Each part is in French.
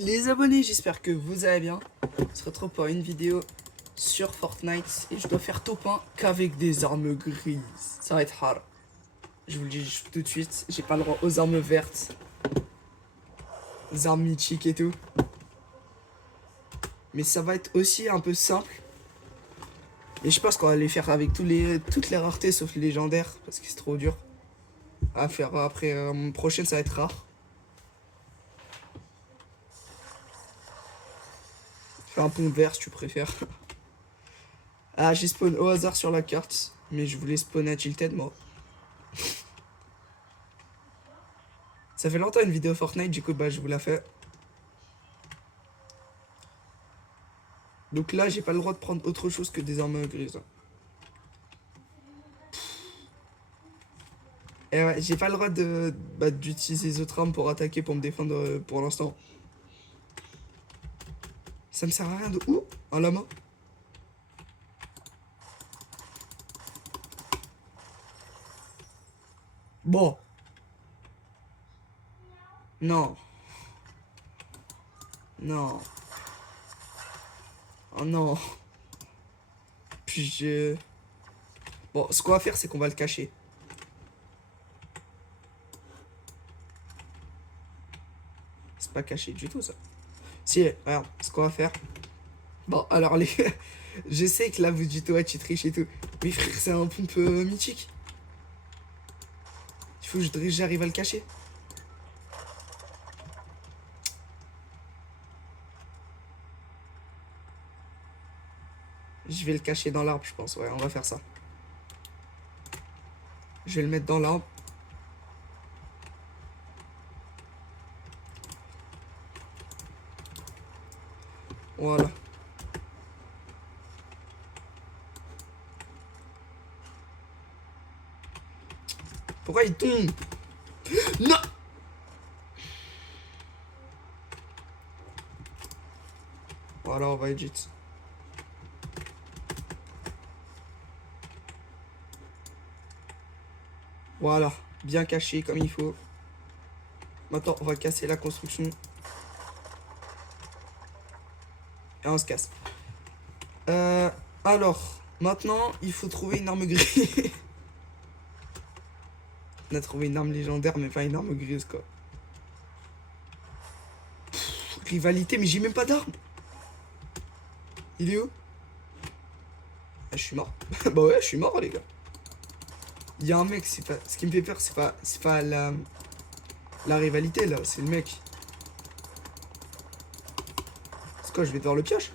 Les abonnés, j'espère que vous allez bien. On se retrouve pour une vidéo sur Fortnite et je dois faire top 1 qu'avec des armes grises. Ça va être hard. Je vous le dis tout de suite, j'ai pas le droit aux armes vertes, aux armes mythiques et tout. Mais ça va être aussi un peu simple. Et je pense qu'on va les faire avec toutes les raretés sauf les légendaires parce que c'est trop dur à faire. Après, prochaine ça va être rare. Fais un pont vert si tu préfères. Ah, j'ai spawn au hasard sur la carte, mais je voulais spawn à Tilted moi. Ça fait longtemps une vidéo Fortnite, du coup bah je vous la fais. Donc là j'ai pas le droit de prendre autre chose que des armes grises. Et ouais, j'ai pas le droit d'utiliser les autres armes pour attaquer, pour me défendre pour l'instant. Ça me sert à rien de... Ouh, un lama. Bon. Non. Non. Oh non. Puis je... Bon, ce qu'on va faire, c'est qu'on va le cacher. C'est pas caché du tout, ça. Si, regarde, ce qu'on va faire... Bon, alors les... Je sais que là, vous dites, ouais, tu triches et tout. Mais frère, c'est un pompe mythique. Il faut que j'arrive à le cacher. Je vais le cacher dans l'arbre, je pense. Ouais, on va faire ça. Je vais le mettre dans l'arbre. Voilà. Pourquoi il tombe? Non! Voilà, on va edit. Voilà, bien caché comme il faut. Maintenant, on va casser la construction. Et on se casse. Alors, maintenant, il faut trouver une arme grise. On a trouvé une arme légendaire, mais pas une arme grise, quoi. Rivalité, mais j'ai même pas d'arme. Il est où? Ah, je suis mort. Bah ouais, je suis mort, les gars. Il y a un mec, c'est pas... Ce qui me fait peur, c'est pas la rivalité, là. C'est le mec. C'est quoi, je vais devoir le pioche?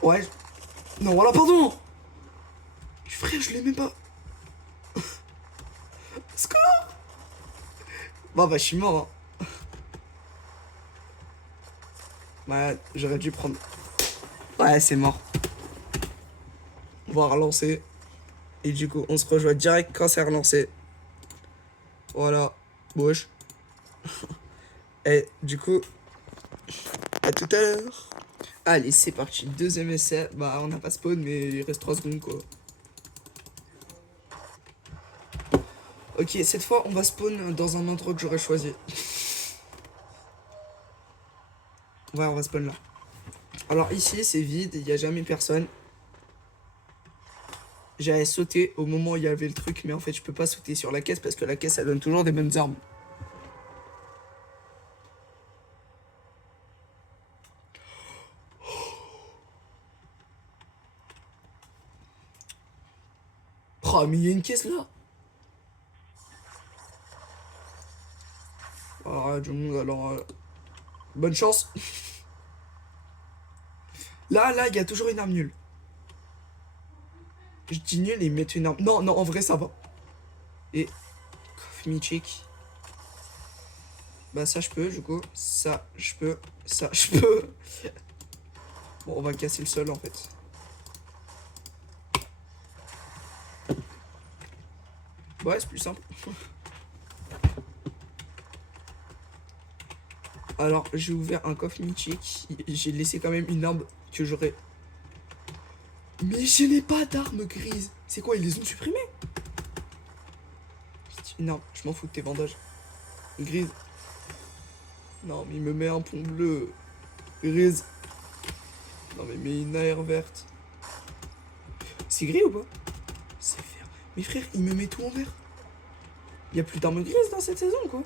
Ouais. Non, voilà, pardon. Frère, je l'ai même pas. Score. Bah, je suis mort, hein. Ouais, j'aurais dû prendre... Ouais, c'est mort. On va relancer. Et du coup, on se rejoint direct quand c'est relancé. Voilà. Bouche. Et du coup, à tout à l'heure. Allez, c'est parti. Deuxième essai. Bah, on n'a pas spawn, mais il reste 3 secondes, quoi. Ok, cette fois, on va spawn dans un endroit que j'aurais choisi. Ouais, on va spawn là. Alors ici, c'est vide, il n'y a jamais personne. J'avais sauté au moment où il y avait le truc, mais en fait, je peux pas sauter sur la caisse parce que la caisse, elle donne toujours des bonnes armes. Oh, mais il y a une caisse là. Ah, du monde, alors... bonne chance. Là, il y a toujours une arme nulle. Je dis nul et ils mettent une arme... Non, non, en vrai, ça va. Et... Coffre mythique. Bah ça, je peux, du coup. Ça, je peux. Ça, je peux. Bon, on va casser le sol, en fait. Ouais, c'est plus simple. Alors, j'ai ouvert un coffre mythique. J'ai laissé quand même une arme que j'aurais... Mais je n'ai pas d'armes grises. C'est quoi, ils les ont supprimées? Une arme, je m'en fous de tes bandages. Grise. Non, mais il me met un pont bleu. Grise. Non, mais il met une AR verte. C'est gris ou pas? C'est vert. Mais frère, il me met tout en vert. Il y a plus d'armes grises dans cette saison, quoi.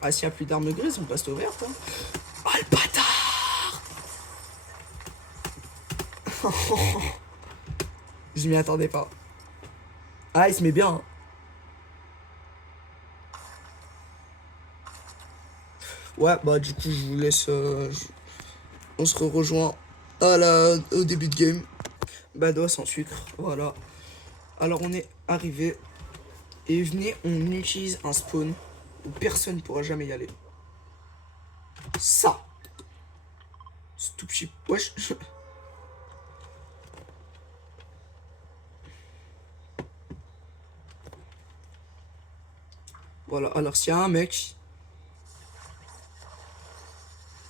Ah, s'il y a plus d'armes grises, on passe au vert, hein. Oh, le bâtard! Je m'y attendais pas. Ah, il se met bien, hein. Ouais, bah du coup, je vous laisse... On se rejoint au début de game. Badois sans sucre, voilà. Alors on est arrivé. Et venez, on utilise un spawn où personne ne pourra jamais y aller. Ça. Ce tout petit... Wesh. Voilà, alors s'il y a un mec...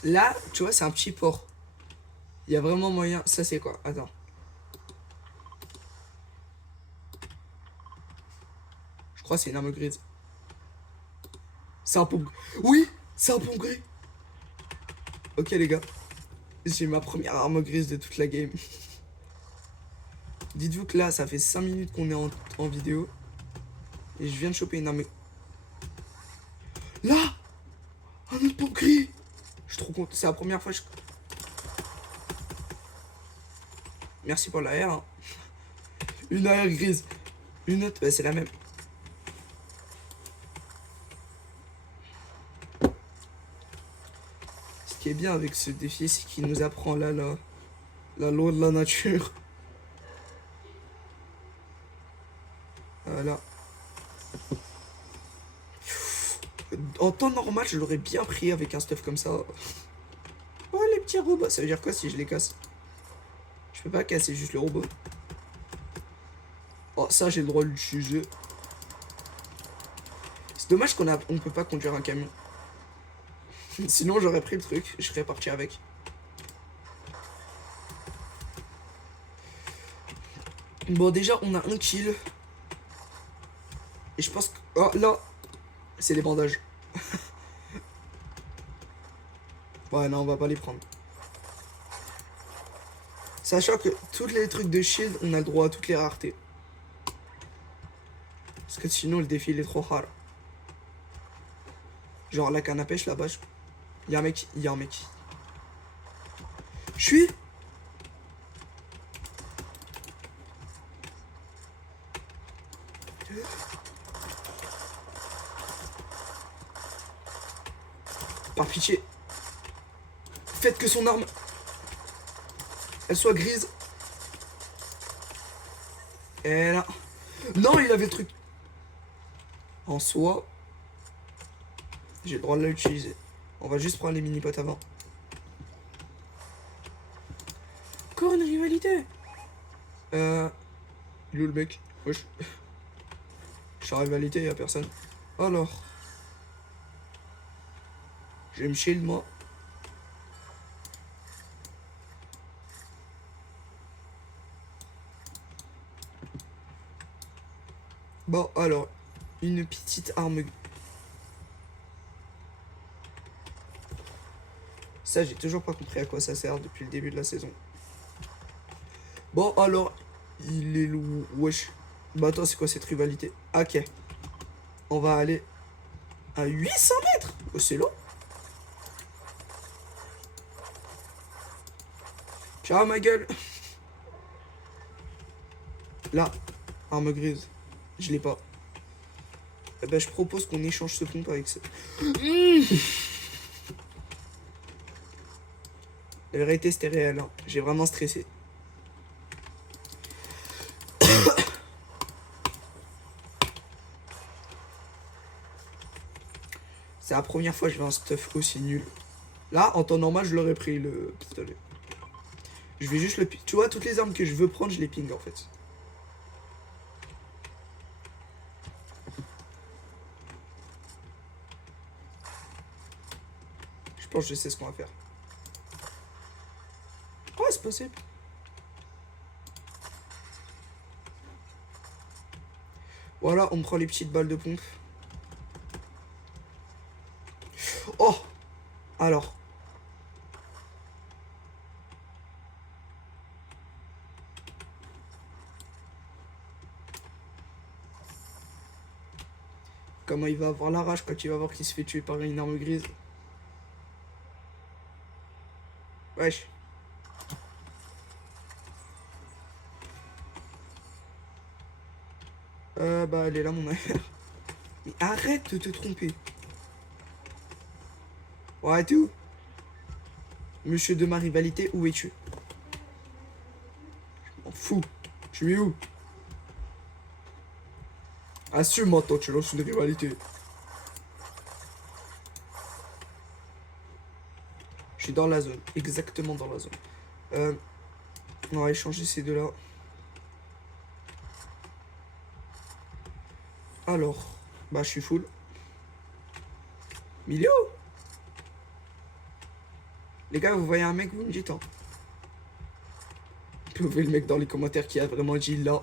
Là, tu vois, c'est un petit port. Il y a vraiment moyen... Ça, c'est quoi? Attends. Je crois que c'est une arme grise. C'est un pompe... Oui, c'est un pompe gris. Ok, les gars. J'ai ma première arme grise de toute la game. Dites-vous que là, ça fait 5 minutes qu'on est en vidéo. Et je viens de choper une arme... Là! Un autre pompe gris! Je suis trop content. C'est la première fois que je... Merci pour l'AR. Hein. Une AR grise. Une autre, bah, c'est la même. Ce qui est bien avec ce défi, c'est qu'il nous apprend là, la loi de la nature. Voilà. En temps normal, je l'aurais bien pris avec un stuff comme ça. Oh, les petits robots. Ça veut dire quoi si je les casse? Je peux pas casser juste le robot. Oh, ça, j'ai le droit de l'utiliser. C'est dommage on peut pas conduire un camion. Sinon, j'aurais pris le truc. Je serais parti avec. Bon, déjà, on a un kill. Et je pense que... Oh, là, c'est les bandages. Ouais, non, on va pas les prendre. Sachant que tous les trucs de shield, on a le droit à toutes les raretés. Parce que sinon, le défi, il est trop rare. Genre, la canne à pêche, là-bas, il y a un mec, il y a un mec. Je suis... Par pitié. Faites que son arme... Elle soit grise. Et là... Non, il avait le truc. En soi... J'ai le droit de l'utiliser. On va juste prendre les mini-potes avant. Encore une rivalité. Il est où le mec? Wesh. Je suis en rivalité, y'a personne. Alors. Je vais me shield, moi. Bon, alors. Une petite arme. Ça, j'ai toujours pas compris à quoi ça sert depuis le début de la saison. Bon, alors. Il est où? Wesh. Bah, attends, c'est quoi cette rivalité? Ok. On va aller à 800 mètres. Oh, c'est long. Ciao, ma gueule. Là, arme grise. Je l'ai pas. Eh ben, je propose qu'on échange ce pompe avec ça. La vérité, c'était réel. Hein. J'ai vraiment stressé. C'est la première fois que je vais un stuff aussi nul. Là, en temps normal, je l'aurais pris, le pistolet. Je vais juste le... Tu vois, toutes les armes que je veux prendre, je les ping, en fait. Je pense que je sais ce qu'on va faire. Ouais, c'est possible. Voilà, on prend les petites balles de pompe. Oh! Alors. Comment il va avoir la rage quand il va voir qu'il se fait tuer par une arme grise. Wesh. Bah elle est là mon mère. Mais arrête de te tromper. Ouais, t'es où? Monsieur de ma rivalité, où es-tu? Je m'en fous. Tu es où? Assume maintenant, tu lances une rivalité. Je suis dans la zone. Exactement dans la zone. On va échanger ces deux-là. Alors. Bah, je suis full. Mais il est où? Les gars, vous voyez un mec, vous me dites, hein. Vous pouvez le mec dans les commentaires qui a vraiment dit là.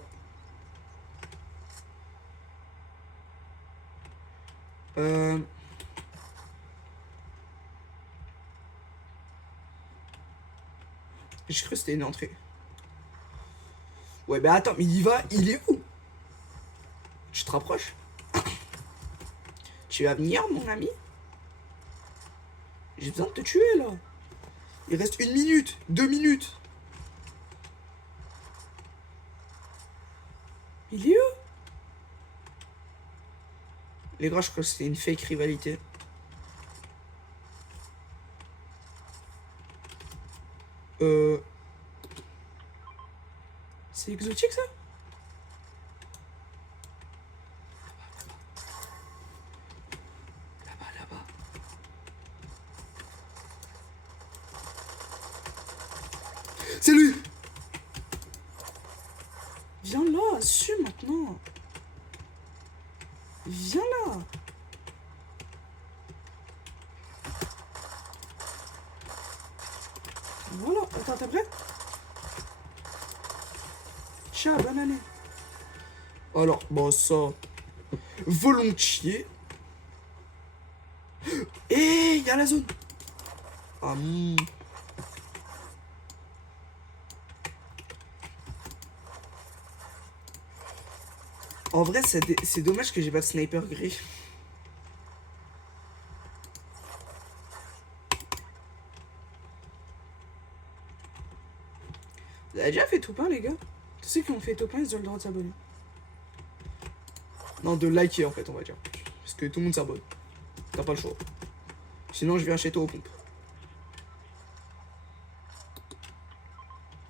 J'ai cru que c'était une entrée. Ouais, bah attends, mais il va, il est où? Tu te rapproches? Tu vas venir, mon ami? J'ai besoin de te tuer, là. Il reste 1 minute, 2 minutes. Il est où? Les gars, je crois que c'était une fake rivalité. C'est exotique, ça? Là-bas, là-bas. C'est lui! Viens là, assume maintenant. Viens là. Voilà, attends, t'es prêt? Chat, bonne année. Alors, bon, ça... Volontiers. Et il y a la zone. Ah, En vrai, c'est dommage que j'ai pas de sniper gris. Vous avez déjà fait top 1, les gars? Tous ceux qui ont fait top 1, ils ont le droit de s'abonner. Non, de liker, en fait, on va dire. Parce que tout le monde s'abonne. T'as pas le choix. Sinon, je viens chez toi aux pompes.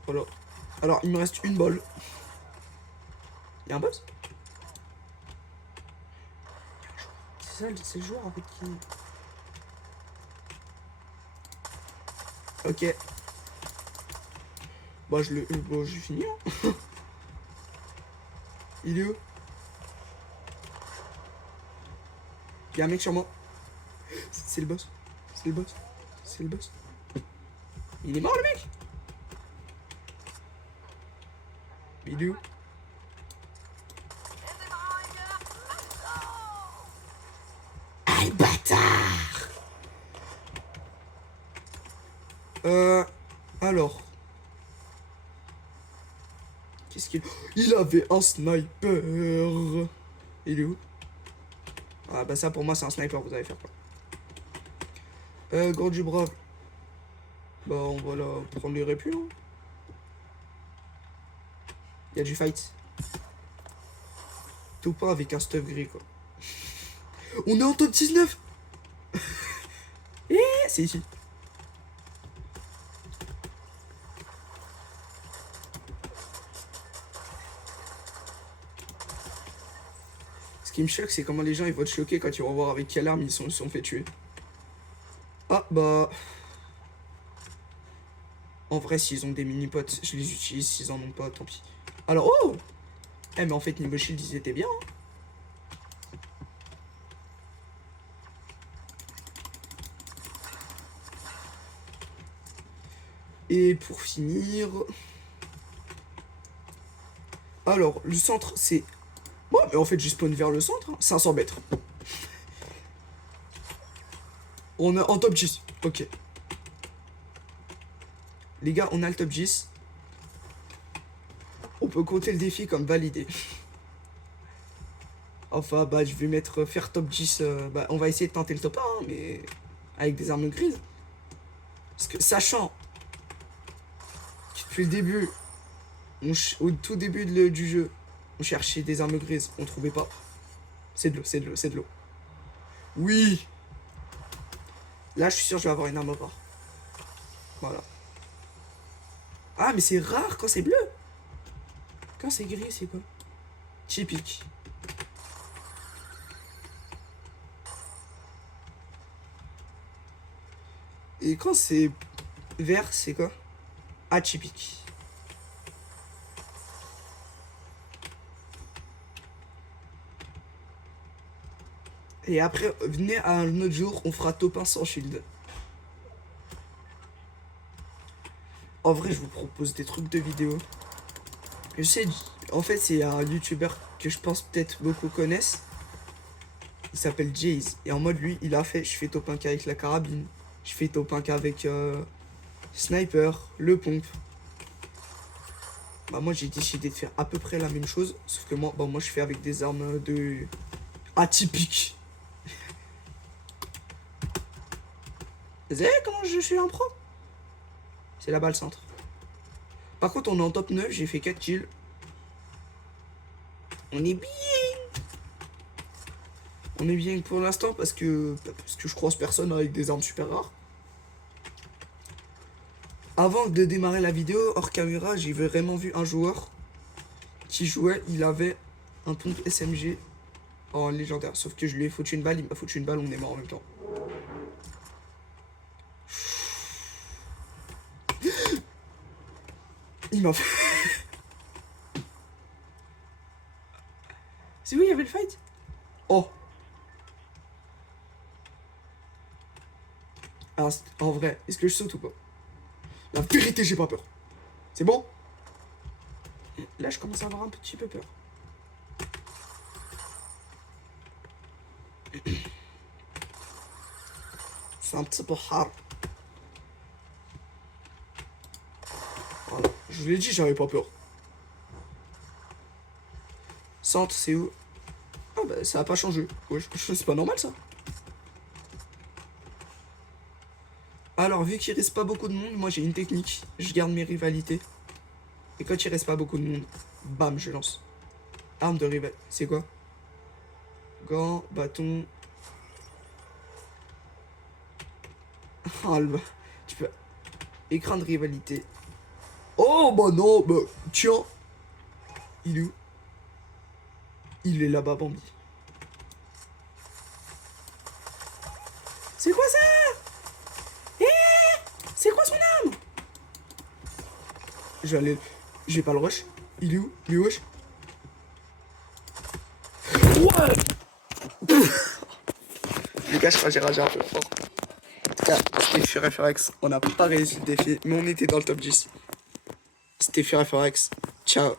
Voilà. Alors, il me reste une balle. Y'a un boss? C'est ça, c'est le joueur avec qui... Ok. Bah, bon, j'ai fini, hein. Il est où? Y'a un mec sur moi. C'est le boss. C'est le boss. C'est le boss. Il est mort, le mec? Il est où? Ah, le bâtard! Alors. Qu'est-ce qu'il... Il avait un sniper. Il est où? Ah bah ça pour moi c'est un sniper, vous allez faire quoi? Gros du brave. Bah on va là prendre les répus. Hein. Il y a du fight. Tout pas avec un stuff gris quoi. On est en top 19. Et c'est ici. Ce qui me choque, c'est comment les gens ils vont te choquer quand ils vont voir avec quelle arme ils se sont fait tuer. Ah bah... En vrai, s'ils ont des mini-potes, je les utilise. S'ils en ont pas, tant pis. Alors, oh! Eh mais en fait, niveau shield, ils étaient bien. Hein. Et pour finir... Alors, le centre, c'est Ouais, mais en fait, j'ai spawn vers le centre. Hein. 500 mètres. On est en top 10. Ok. Les gars, on a le top 10. On peut compter le défi comme validé. Enfin, bah, je vais mettre faire top 10. Bah, on va essayer de tenter le top 1, hein, mais avec des armes grises. Parce que, sachant que depuis le début, au tout début du jeu, on cherchait des armes grises, on trouvait pas. C'est de l'eau, c'est de l'eau, c'est de l'eau. Oui! Là, je suis sûr que je vais avoir une arme rare. Voilà. Ah, mais c'est rare quand c'est bleu. Quand c'est gris, c'est quoi? Typique. Et quand c'est vert, c'est quoi? Atypique. Et après, venez à un autre jour, on fera top 1 sans shield. En vrai, je vous propose des trucs de vidéo. Je sais, en fait, c'est un youtubeur que je pense peut-être beaucoup connaissent. Il s'appelle Jaze. Et en mode, lui, il a fait, je fais top 1K avec la carabine. Je fais top 1K avec sniper, le pompe. Bah moi, j'ai décidé de faire à peu près la même chose. Sauf que moi, bah, moi je fais avec des armes de atypiques. Vous savez comment je suis un pro? C'est la balle centre. Par contre, on est en top 9, j'ai fait 4 kills. On est bien. On est bien pour l'instant parce que je croise personne avec des armes super rares. Avant de démarrer la vidéo, hors caméra, j'ai vraiment vu un joueur qui jouait, il avait un pompe SMG en légendaire. Sauf que je lui ai foutu une balle, il m'a foutu une balle, on est mort en même temps. Il m'a fait... C'est où il y avait le fight? Oh. Alors, en vrai, est-ce que je saute ou pas? La vérité, j'ai pas peur. C'est bon? Là, je commence à avoir un petit peu peur. C'est un petit peu hard. Voilà. Je vous l'ai dit, j'avais pas peur. Centre, c'est où? Ah bah, ça a pas changé. Ouais, c'est pas normal, ça. Alors, vu qu'il reste pas beaucoup de monde, moi, j'ai une technique. Je garde mes rivalités. Et quand il reste pas beaucoup de monde, bam, je lance. Arme de rival. C'est quoi? Gants, bâton. Ah, tu peux... Écran de rivalité. Oh, bah non, bah, tiens. Il est où? Il est là-bas, Bambi. C'est quoi ça? Eh, c'est quoi son arme? Je vais aller... J'ai pas le rush. Il est où? Il est où, wesh? Ouais. Les gars, je crois que j'ai ragé un peu fort. En tout cas, c'était FurFRX. On n'a pas réussi le défi, mais on était dans le top 10. C'était FurFRX. Ciao.